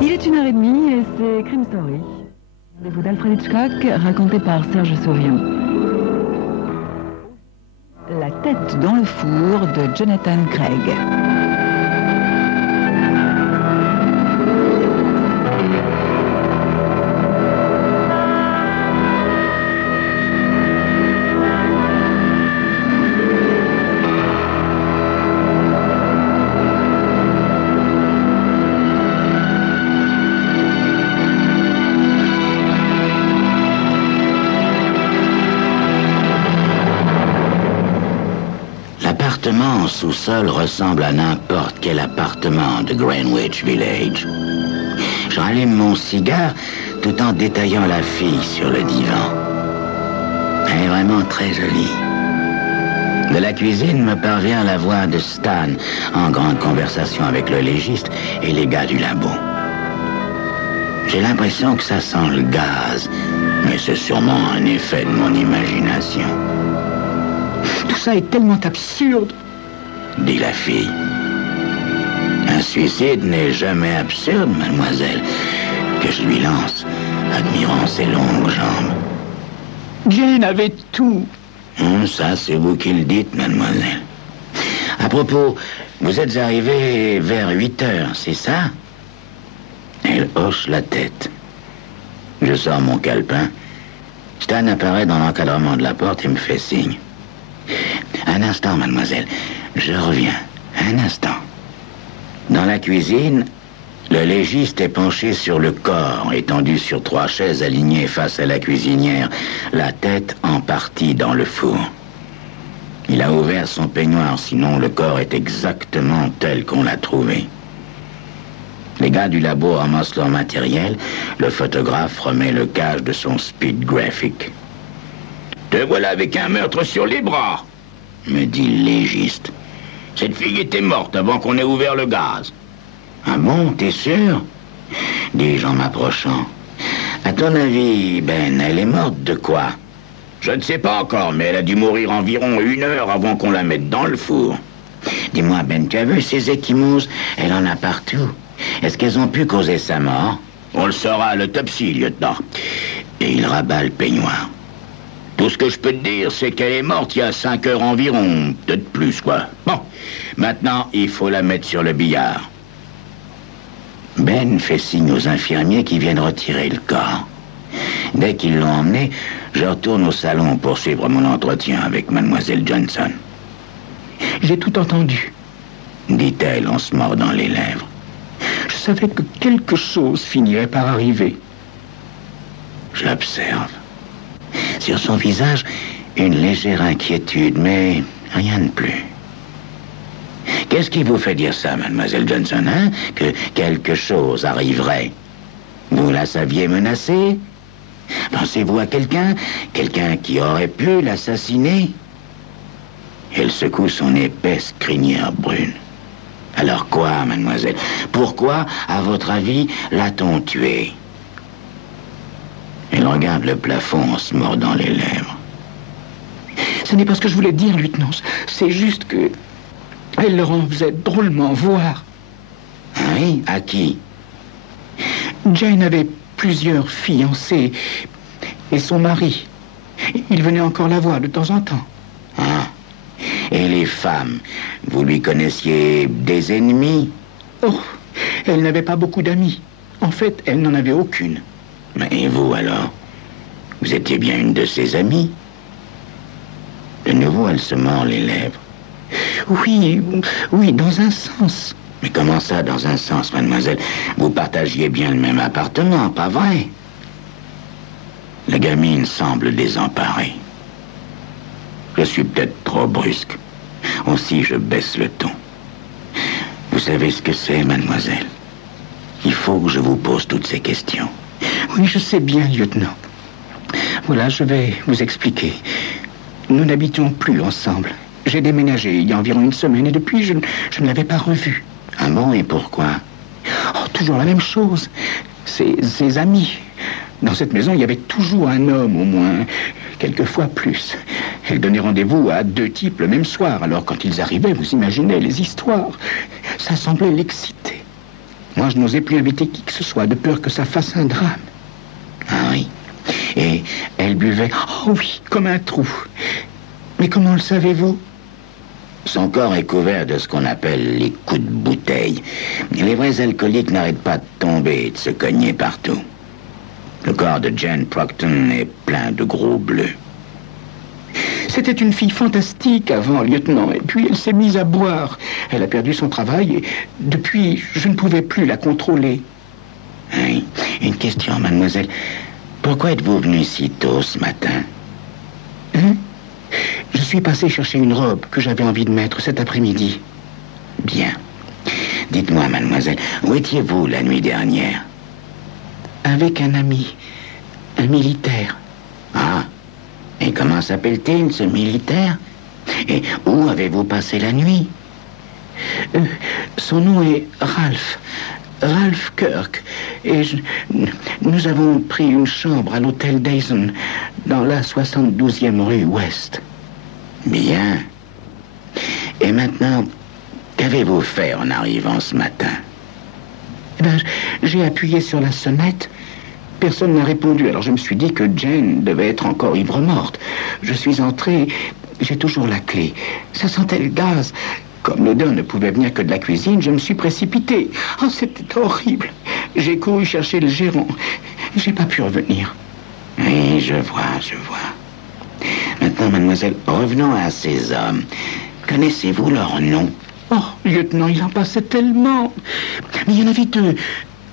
Il est 1h30 et c'est Crime Story. Rendez-vous d'Alfred Hitchcock, raconté par Serge Sourion. La tête dans le four de Jonathan Craig. L'appartement en sous-sol ressemble à n'importe quel appartement de Greenwich Village. Je rallume mon cigare tout en détaillant la fille sur le divan. Elle est vraiment très jolie. De la cuisine me parvient la voix de Stan en grande conversation avec le légiste et les gars du labo. J'ai l'impression que ça sent le gaz, mais c'est sûrement un effet de mon imagination. Tout ça est tellement absurde, dit la fille. Un suicide n'est jamais absurde, mademoiselle, que je lui lance, admirant ses longues jambes. Jane avait tout. Ça, c'est vous qui le dites, mademoiselle. À propos, vous êtes arrivée vers 8 heures, c'est ça? Elle hoche la tête. Je sors mon calepin. Stan apparaît dans l'encadrement de la porte et me fait signe. Un instant, mademoiselle. Je reviens. Un instant. Dans la cuisine, le légiste est penché sur le corps, étendu sur 3 chaises alignées face à la cuisinière, la tête en partie dans le four. Il a ouvert son peignoir, sinon le corps est exactement tel qu'on l'a trouvé. Les gars du labo ramassent leur matériel, le photographe remet le cache de son speed graphic. « Te voilà avec un meurtre sur les bras !» me dit le légiste. « Cette fille était morte avant qu'on ait ouvert le gaz. »« Ah bon, t'es sûr ?» dis-je en m'approchant. « À ton avis, Ben, elle est morte de quoi ?»« Je ne sais pas encore, mais elle a dû mourir environ 1 heure avant qu'on la mette dans le four. »« Dis-moi, Ben, tu as vu ces ecchymoses? Elle en a partout. Est-ce qu'elles ont pu causer sa mort ?»« On le saura à l'autopsie, lieutenant. » Et il rabat le peignoir. Tout ce que je peux te dire, c'est qu'elle est morte il y a 5 heures environ, peut-être plus, quoi. Bon, maintenant, il faut la mettre sur le billard. Ben fait signe aux infirmiers qui viennent retirer le corps. Dès qu'ils l'ont emmené, je retourne au salon pour suivre mon entretien avec mademoiselle Johnson. « J'ai tout entendu, » dit-elle en se mordant les lèvres. « Je savais que quelque chose finirait par arriver. » Je l'observe. Sur son visage, une légère inquiétude, mais rien de plus. Qu'est-ce qui vous fait dire ça, mademoiselle Johnson, hein? Que quelque chose arriverait? Vous la saviez menacée? Pensez-vous à quelqu'un qui aurait pu l'assassiner? Elle secoue son épaisse crinière brune. Alors quoi, mademoiselle? Pourquoi, à votre avis, l'a-t-on tuée? Elle regarde le plafond en se mordant les lèvres. Ce n'est pas ce que je voulais dire, lieutenant. C'est juste que... elle leur en faisait drôlement voir. Oui, à qui? Jane avait plusieurs fiancés et son mari. Il venait encore la voir de temps en temps. Ah. Et les femmes, vous lui connaissiez des ennemis? Oh, elle n'avait pas beaucoup d'amis. En fait, elle n'en avait aucune. Et vous, alors? Vous étiez bien une de ses amies? De nouveau, elle se mord les lèvres. Oui, dans un sens. Mais comment ça, dans un sens, mademoiselle? Vous partagiez bien le même appartement, pas vrai? La gamine semble désemparée. Je suis peut-être trop brusque. Aussi, je baisse le ton. Vous savez ce que c'est, mademoiselle? Il faut que je vous pose toutes ces questions. Oui, je sais bien, lieutenant. Voilà, je vais vous expliquer. Nous n'habitions plus ensemble. J'ai déménagé il y a environ 1 semaine et depuis, je ne l'avais pas revu. Ah bon, et pourquoi? Oh, toujours la même chose. Ses amis. Dans cette maison, il y avait toujours un homme, au moins, quelquefois plus. Elle donnait rendez-vous à 2 types le même soir. Alors, quand ils arrivaient, vous imaginez les histoires. Ça semblait l'exciter. Moi, je n'osais plus inviter qui que ce soit, de peur que ça fasse un drame. Ah oui. Et elle buvait... Oh oui, comme un trou. Mais comment le savez-vous? Son corps est couvert de ce qu'on appelle les coups de bouteille. Les vrais alcooliques n'arrêtent pas de tomber et de se cogner partout. Le corps de Jane Procton est plein de gros bleus. C'était une fille fantastique avant, lieutenant, et puis elle s'est mise à boire. Elle a perdu son travail et depuis, je ne pouvais plus la contrôler. Oui. Une question, mademoiselle. Pourquoi êtes-vous venue si tôt ce matin? Je suis passé chercher une robe que j'avais envie de mettre cet après-midi. Bien. Dites-moi, mademoiselle, où étiez-vous la nuit dernière? Avec un ami, un militaire. Ah, et comment s'appelle-t-il, ce militaire? Et où avez-vous passé la nuit? Son nom est Ralph. Ralph Kirk. Et nous avons pris une chambre à l'hôtel Dyson, dans la 72e rue Ouest. Bien. Et maintenant, qu'avez-vous fait en arrivant ce matin? Eh bien, j'ai appuyé sur la sonnette. Personne n'a répondu, alors je me suis dit que Jane devait être encore ivre-morte. Je suis entré, j'ai toujours la clé. Ça sentait le gaz. Comme l'odeur ne pouvait venir que de la cuisine, je me suis précipité. Oh, c'était horrible. J'ai couru chercher le gérant. J'ai pas pu revenir. Oui, je vois. Maintenant, mademoiselle, revenons à ces hommes. Connaissez-vous leur nom? Oh, lieutenant, il en passait tellement. Mais il y en avait deux.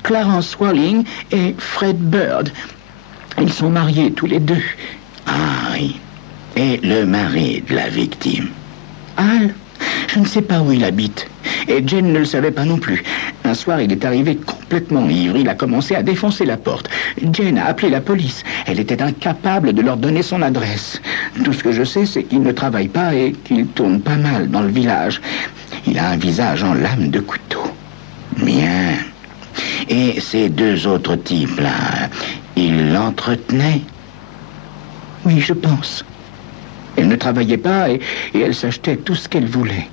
Clarence Walling et Fred Bird. Ils sont mariés tous les deux. Ah oui. Et le mari de la victime? Al? Je ne sais pas où il habite. Et Jane ne le savait pas non plus. Un soir, il est arrivé complètement ivre. Il a commencé à défoncer la porte. Jane a appelé la police. Elle était incapable de leur donner son adresse. Tout ce que je sais, c'est qu'il ne travaille pas et qu'il tourne pas mal dans le village. Il a un visage en lame de couteau. Bien. Et ces deux autres types-là, ils l'entretenaient? Oui, je pense. Elle ne travaillait pas et elle s'achetait tout ce qu'elle voulait.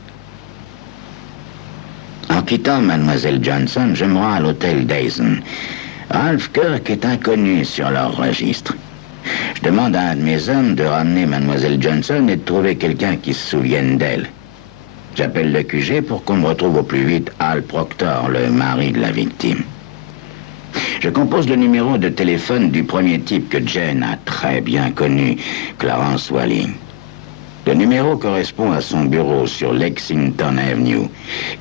En quittant Mademoiselle Johnson, je me rends à l'hôtel Dyson. Ralph Kirk est inconnu sur leur registre. Je demande à un de mes hommes de ramener Mademoiselle Johnson et de trouver quelqu'un qui se souvienne d'elle. J'appelle le QG pour qu'on me retrouve au plus vite Al Proctor, le mari de la victime. Je compose le numéro de téléphone du premier type que Jane a très bien connu, Clarence Walling. Le numéro correspond à son bureau sur Lexington Avenue.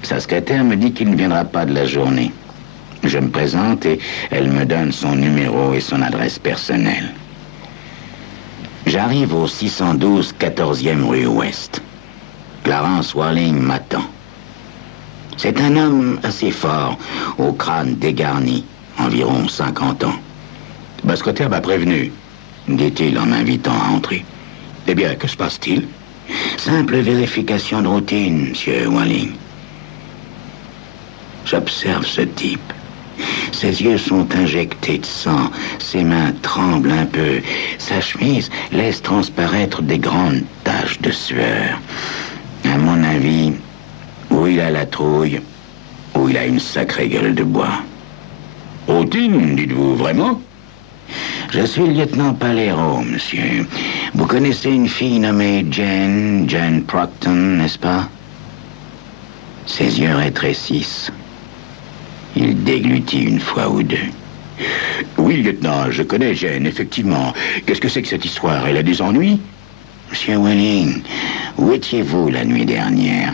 Sa secrétaire me dit qu'il ne viendra pas de la journée. Je me présente et elle me donne son numéro et son adresse personnelle. J'arrive au 612 14e rue Ouest. Clarence Walling m'attend. C'est un homme assez fort, au crâne dégarni, environ 50 ans. Ma secrétaire m'a prévenu, dit-il en m'invitant à entrer. Eh bien, que se passe-t-il? Simple vérification de routine, monsieur Walling. J'observe ce type. Ses yeux sont injectés de sang, ses mains tremblent un peu, sa chemise laisse transparaître des grandes taches de sueur. À mon avis, ou il a la trouille, ou il a une sacrée gueule de bois. Routine, dites-vous vraiment? Je suis le lieutenant Palero, monsieur. Vous connaissez une fille nommée Jane Procton, n'est-ce pas? Ses yeux rétrécissent. Il déglutit une fois ou deux. Oui, lieutenant, je connais Jane, effectivement. Qu'est-ce que c'est que cette histoire? Elle a des ennuis? Monsieur Walling, où étiez-vous la nuit dernière?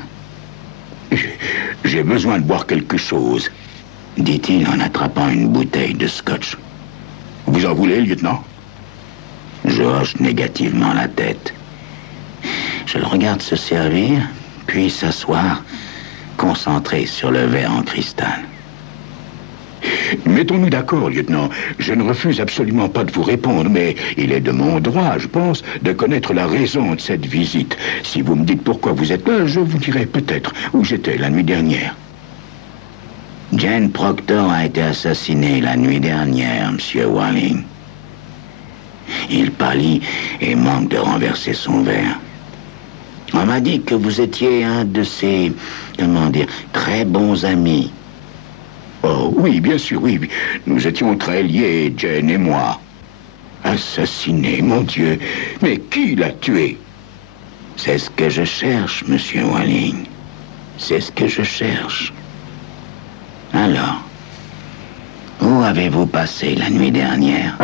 J'ai besoin de boire quelque chose, dit-il en attrapant une bouteille de scotch. Vous en voulez, lieutenant? Je hoche négativement la tête. Je le regarde se servir, puis s'asseoir, concentré sur le verre en cristal. Mettons-nous d'accord, lieutenant. Je ne refuse absolument pas de vous répondre, mais il est de mon droit, je pense, de connaître la raison de cette visite. Si vous me dites pourquoi vous êtes là, je vous dirai peut-être où j'étais la nuit dernière. Jane Proctor a été assassinée la nuit dernière, monsieur Walling. Il pâlit et manque de renverser son verre. On m'a dit que vous étiez un de ses, très bons amis. Oh, oui, bien sûr, oui. Nous étions très liés, Jane et moi. Assassiné, mon Dieu. Mais qui l'a tué? C'est ce que je cherche, monsieur Walling. C'est ce que je cherche. Alors, où avez-vous passé la nuit dernière?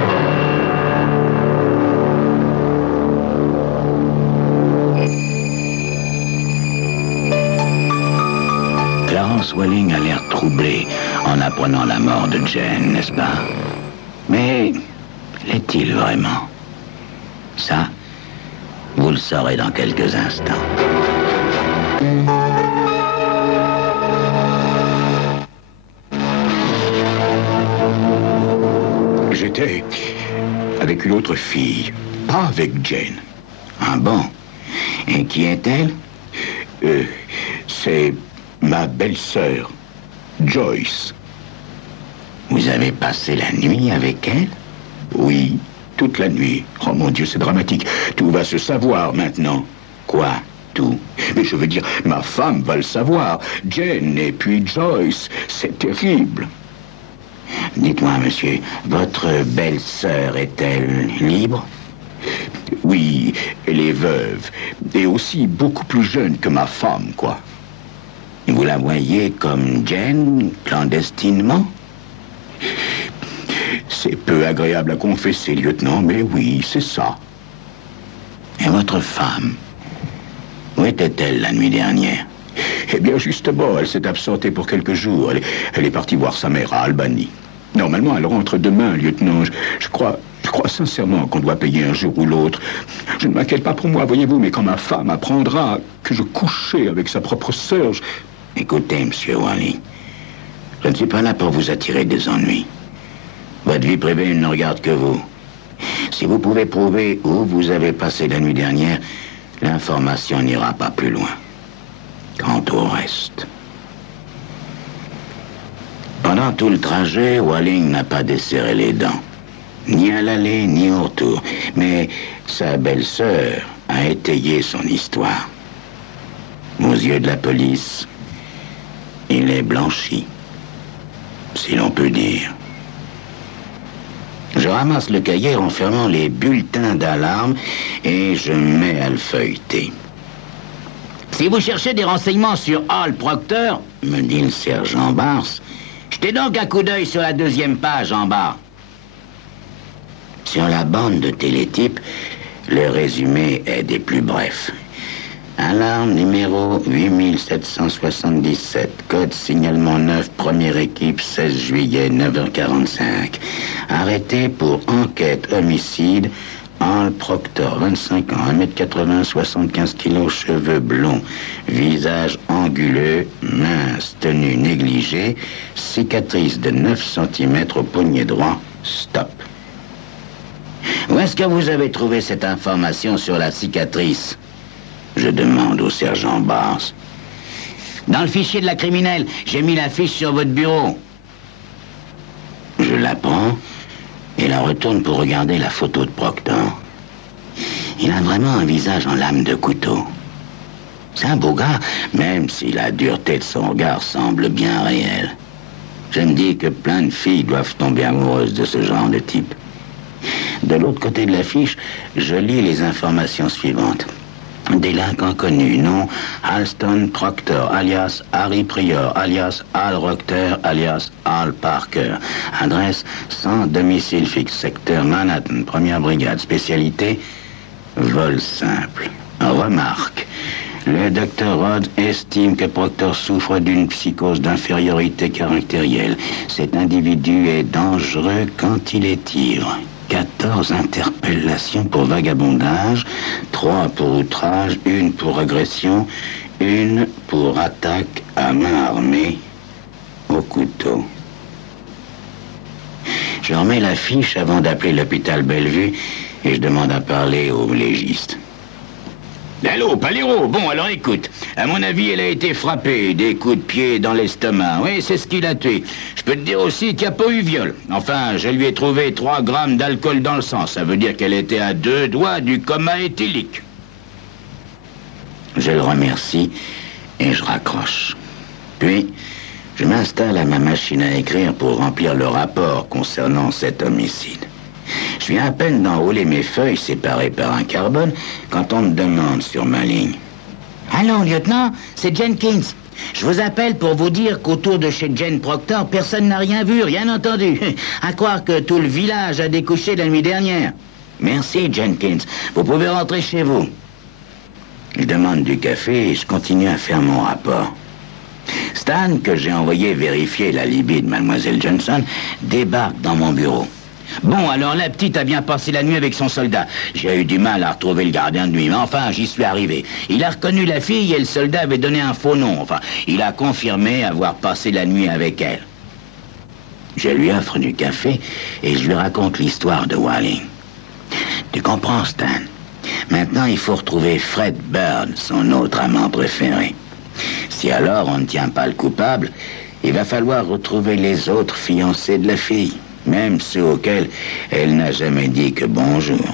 Clarence Walling a l'air troublé en apprenant la mort de Jane, n'est-ce pas? Mais l'est-il vraiment? Ça, vous le saurez dans quelques instants. J'étais avec une autre fille, pas avec Jane. Ah bon? Et qui est-elle? C'est ma belle-sœur, Joyce. Vous avez passé la nuit avec elle? Oui, toute la nuit. Oh mon Dieu, c'est dramatique. Tout va se savoir maintenant. Quoi, tout? Mais je veux dire, ma femme va le savoir. Jane et puis Joyce, c'est terrible. Dites-moi, monsieur, votre belle-sœur est-elle libre? Oui, elle est veuve. Et aussi beaucoup plus jeune que ma femme, quoi. Vous la voyez comme Jane, clandestinement? C'est peu agréable à confesser, lieutenant, mais oui, c'est ça. Et votre femme? Où était-elle la nuit dernière? Eh bien, justement, elle s'est absentée pour quelques jours. Elle est partie voir sa mère à Albany. Normalement, elle rentre demain, lieutenant. Je crois sincèrement qu'on doit payer un jour ou l'autre. Je ne m'inquiète pas pour moi, voyez-vous, mais quand ma femme apprendra que je couchais avec sa propre sœur... Écoutez, monsieur Walling, je ne suis pas là pour vous attirer des ennuis. Votre vie privée ne regarde que vous. Si vous pouvez prouver où vous avez passé la nuit dernière, l'information n'ira pas plus loin. Quant au reste... Pendant tout le trajet, Walling n'a pas desserré les dents. Ni à l'aller, ni au retour. Mais sa belle-sœur a étayé son histoire. Aux yeux de la police, il est blanchi, si l'on peut dire. Je ramasse le cahier renfermant les bulletins d'alarme et je me mets à le feuilleter. Si vous cherchez des renseignements sur Hall Proctor, me dit le sergent Bars, jetez donc un coup d'œil sur la 2e page en bas. Sur la bande de télétype, le résumé est des plus brefs. Alarme numéro 8777, code signalement 9, première équipe, 16 juillet, 9h45. Arrêté pour enquête homicide, Hall Proctor, 25 ans, 1m80, 75 kg, cheveux blonds, visage anguleux, mince, tenue négligée, cicatrice de 9 cm au poignet droit, stop. Où est-ce que vous avez trouvé cette information sur la cicatrice? Je demande au sergent Bars. Dans le fichier de la criminelle, j'ai mis la fiche sur votre bureau. Je la prends et la retourne pour regarder la photo de Proctor. Il a vraiment un visage en lame de couteau. C'est un beau gars, même si la dureté de son regard semble bien réelle. Je me dis que plein de filles doivent tomber amoureuses de ce genre de type. De l'autre côté de la fiche, je lis les informations suivantes. Délinquant connu, nom Alston Proctor, alias Harry Prior, alias Al Proctor, alias Al Parker. Adresse sans domicile fixe, secteur Manhattan, première brigade. Spécialité, vol simple. Remarque, le docteur Rhodes estime que Proctor souffre d'une psychose d'infériorité caractérielle. Cet individu est dangereux quand il est ivre. 14 interpellations pour vagabondage, 3 pour outrage, 1 pour agression, 1 pour attaque à main armée au couteau. Je remets la fiche avant d'appeler l'hôpital Bellevue et je demande à parler au légiste. Allô, Paléro. Bon, alors écoute. À mon avis, elle a été frappée, des coups de pied dans l'estomac. Oui, c'est ce qui l'a tuée. Je peux te dire aussi qu'il n'y a pas eu viol. Enfin, je lui ai trouvé 3 grammes d'alcool dans le sang. Ça veut dire qu'elle était à 2 doigts du coma éthylique. Je le remercie et je raccroche. Puis, Je m'installe à ma machine à écrire pour remplir le rapport concernant cet homicide. Je viens à peine d'enrouler mes feuilles séparées par un carbone quand on me demande sur ma ligne. « Allô, lieutenant, c'est Jenkins. Je vous appelle pour vous dire qu'autour de chez Jane Proctor, personne n'a rien vu, rien entendu. À croire que tout le village a découché la nuit dernière. Merci, Jenkins. Vous pouvez rentrer chez vous. » Je demande du café et je continue à faire mon rapport. Stan, que j'ai envoyé vérifier l'alibi de Mademoiselle Johnson, débarque dans mon bureau. Bon, alors la petite a bien passé la nuit avec son soldat. J'ai eu du mal à retrouver le gardien de nuit, mais enfin, j'y suis arrivé. Il a reconnu la fille et le soldat avait donné un faux nom. Enfin, il a confirmé avoir passé la nuit avec elle. Je lui offre du café et je lui raconte l'histoire de Walling. Tu comprends, Stan? Maintenant, il faut retrouver Fred Byrne, son autre amant préféré. Si alors on ne tient pas le coupable, il va falloir retrouver les autres fiancés de la fille. Même ceux auxquels elle n'a jamais dit que bonjour.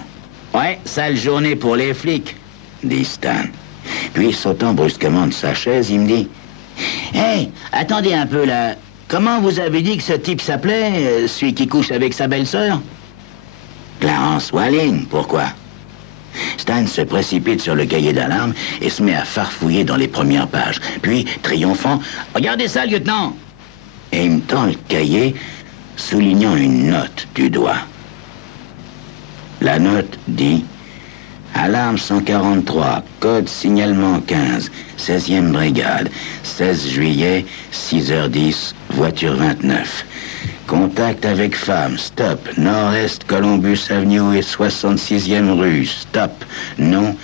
Ouais, sale journée pour les flics, dit Stan. Puis, sautant brusquement de sa chaise, il me dit « Hey, attendez un peu là. Comment vous avez dit que ce type s'appelait, celui qui couche avec sa belle-sœur ?»« Clarence Walling, pourquoi ?» Stan se précipite sur le cahier d'alarme et se met à farfouiller dans les premières pages. Puis, triomphant, « Regardez ça, lieutenant !» Et il me tend le cahier, soulignant une note du doigt. La note dit « Alarme 143, code signalement 15, 16e brigade, 16 juillet, 6h10, voiture 29. Contact avec femme, stop, nord-est Columbus Avenue et 66e rue, stop. Nom,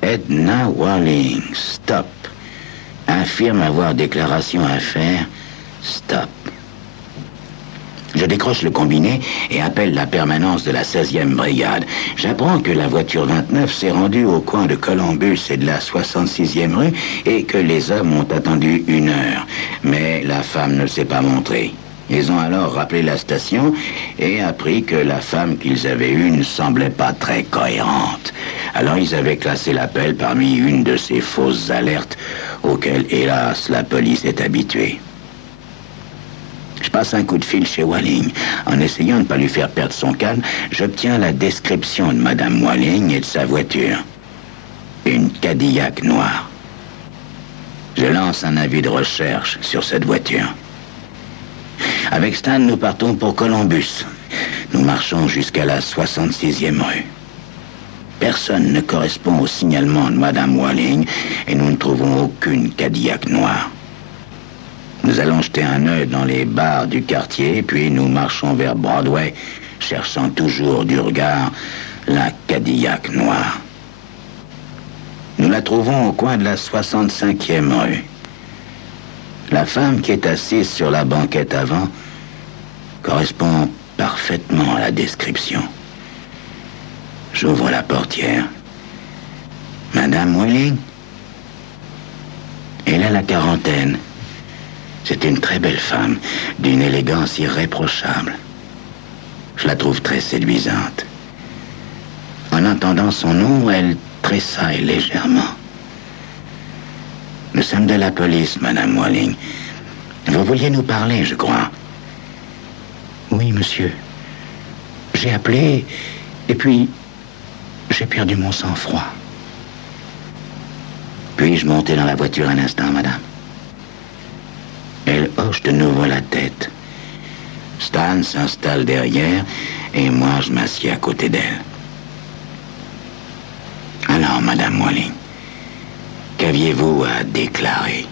Edna Walling, stop. Affirme avoir déclaration à faire, stop. » Je décroche le combiné et appelle la permanence de la 16e brigade. J'apprends que la voiture 29 s'est rendue au coin de Columbus et de la 66e rue et que les hommes ont attendu 1 heure. Mais la femme ne s'est pas montrée. Ils ont alors rappelé la station et appris que la femme qu'ils avaient eue ne semblait pas très cohérente. Alors ils avaient classé l'appel parmi une de ces fausses alertes auxquelles, hélas, la police est habituée. Je passe un coup de fil chez Walling. En essayant de ne pas lui faire perdre son calme, j'obtiens la description de Madame Walling et de sa voiture. Une Cadillac noire. Je lance un avis de recherche sur cette voiture. Avec Stan, nous partons pour Columbus. Nous marchons jusqu'à la 66e rue. Personne ne correspond au signalement de Madame Walling et nous ne trouvons aucune Cadillac noire. Nous allons jeter un œil dans les bars du quartier, puis nous marchons vers Broadway, cherchant toujours du regard la Cadillac noire. Nous la trouvons au coin de la 65e rue. La femme qui est assise sur la banquette avant correspond parfaitement à la description. J'ouvre la portière. Madame Walling? Elle a la quarantaine. C'est une très belle femme, d'une élégance irréprochable. Je la trouve très séduisante. En entendant son nom, elle tressaille légèrement. Nous sommes de la police, Madame Walling. Vous vouliez nous parler, je crois. Oui, monsieur. J'ai appelé, et puis j'ai perdu mon sang-froid. Puis-je monter dans la voiture un instant, madame? Elle hoche de nouveau la tête. Stan s'installe derrière et moi je m'assieds à côté d'elle. Alors, Madame Walling, qu'aviez-vous à déclarer?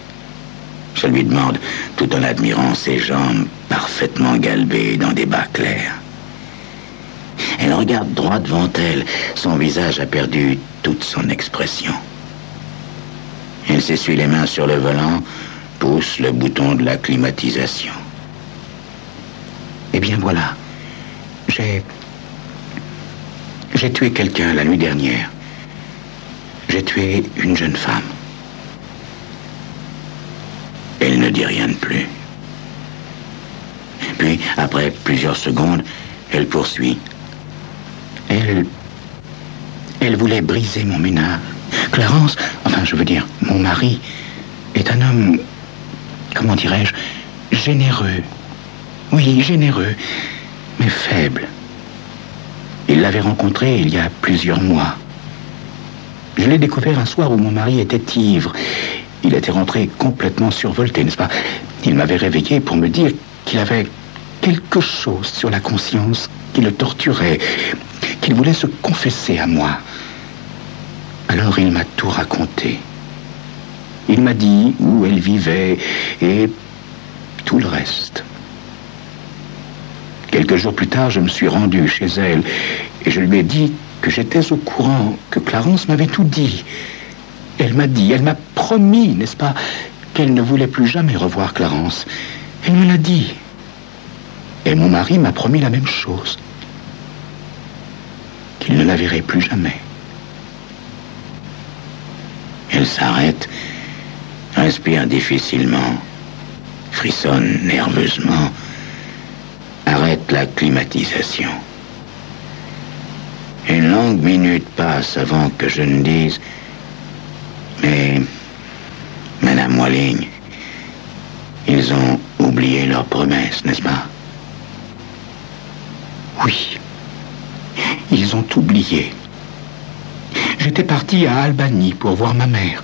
Je lui demande, tout en admirant ses jambes parfaitement galbées dans des bas clairs. Elle regarde droit devant elle. Son visage a perdu toute son expression. Elle s'essuie les mains sur le volant, pousse le bouton de la climatisation. Eh bien voilà, j'ai tué quelqu'un la nuit dernière. J'ai tué une jeune femme. Elle ne dit rien de plus. Puis, après plusieurs secondes, elle poursuit. Elle voulait briser mon ménage. Clarence, enfin je veux dire, mon mari, est un homme, comment dirais-je, généreux. Oui, généreux, mais faible. Il l'avait rencontré il y a plusieurs mois. Je l'ai découvert un soir où mon mari était ivre. Il était rentré complètement survolté, n'est-ce pas? Il m'avait réveillé pour me dire qu'il avait quelque chose sur la conscience qui le torturait, qu'il voulait se confesser à moi. Alors il m'a tout raconté. Il m'a dit où elle vivait et tout le reste. Quelques jours plus tard, je me suis rendu chez elle et je lui ai dit que j'étais au courant, que Clarence m'avait tout dit. Elle m'a dit, elle m'a promis, n'est-ce pas, qu'elle ne voulait plus jamais revoir Clarence. Elle me l'a dit. Et mon mari m'a promis la même chose. Qu'il ne la verrait plus jamais. Elle s'arrête, respire difficilement, frissonne nerveusement, arrête la climatisation. Une longue minute passe avant que je ne dise « Mais, Madame Walling, ils ont oublié leur promesse, n'est-ce pas ?» Oui, ils ont oublié. J'étais parti à Albany pour voir ma mère.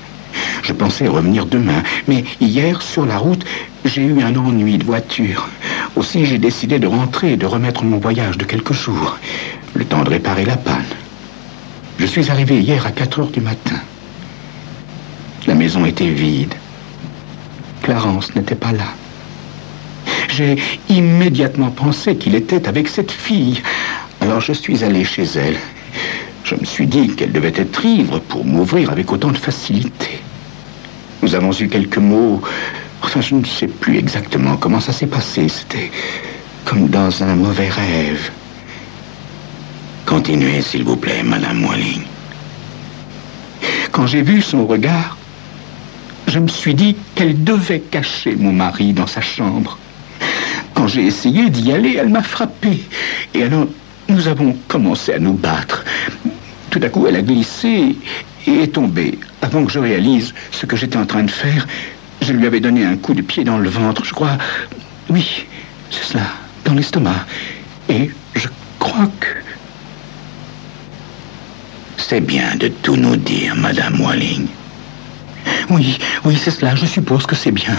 Je pensais revenir demain, mais hier, sur la route, j'ai eu un ennui de voiture. Aussi, j'ai décidé de rentrer et de remettre mon voyage de quelques jours, le temps de réparer la panne. Je suis arrivé hier à 4 heures du matin. La maison était vide. Clarence n'était pas là. J'ai immédiatement pensé qu'il était avec cette fille. Alors je suis allé chez elle. Je me suis dit qu'elle devait être ivre pour m'ouvrir avec autant de facilité. Nous avons eu quelques mots. Enfin, je ne sais plus exactement comment ça s'est passé. C'était comme dans un mauvais rêve. Continuez, s'il vous plaît, Madame Walling. Quand j'ai vu son regard, je me suis dit qu'elle devait cacher mon mari dans sa chambre. Quand j'ai essayé d'y aller, elle m'a frappé. Et alors, nous avons commencé à nous battre. Tout à coup, elle a glissé et est tombée. Avant que je réalise ce que j'étais en train de faire, je lui avais donné un coup de pied dans le ventre. Je crois... Oui, c'est cela, dans l'estomac. Et je crois que... C'est bien de tout nous dire, Madame Walling. Oui, c'est cela, je suppose que c'est bien.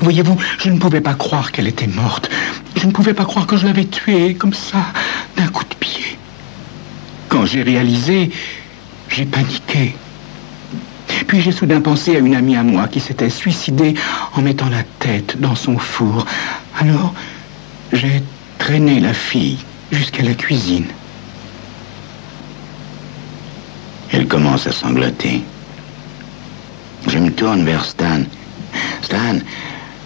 Voyez-vous, je ne pouvais pas croire qu'elle était morte. Je ne pouvais pas croire que je l'avais tuée comme ça, d'un coup de pied. Quand j'ai réalisé, j'ai paniqué. Puis j'ai soudain pensé à une amie à moi qui s'était suicidée en mettant la tête dans son four. Alors, j'ai traîné la fille jusqu'à la cuisine. Elle commence à sangloter. Je me tourne vers Stan. Stan,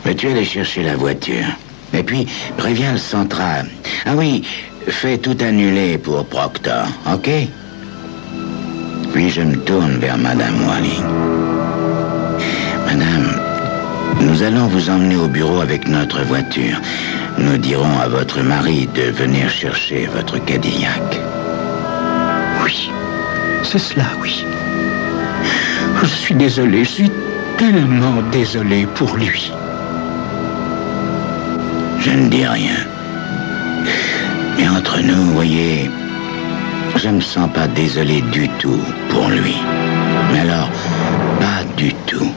veux-tu aller chercher la voiture? Et puis, préviens le central. Ah oui, fais tout annuler pour Proctor, ok? Puis je me tourne vers Madame Walling. Madame, nous allons vous emmener au bureau avec notre voiture. Nous dirons à votre mari de venir chercher votre Cadillac. Oui, c'est cela, oui. Je suis désolé, je suis tellement désolé pour lui. Je ne dis rien. Mais entre nous, vous voyez, je ne me sens pas désolé du tout pour lui. Mais alors, pas du tout.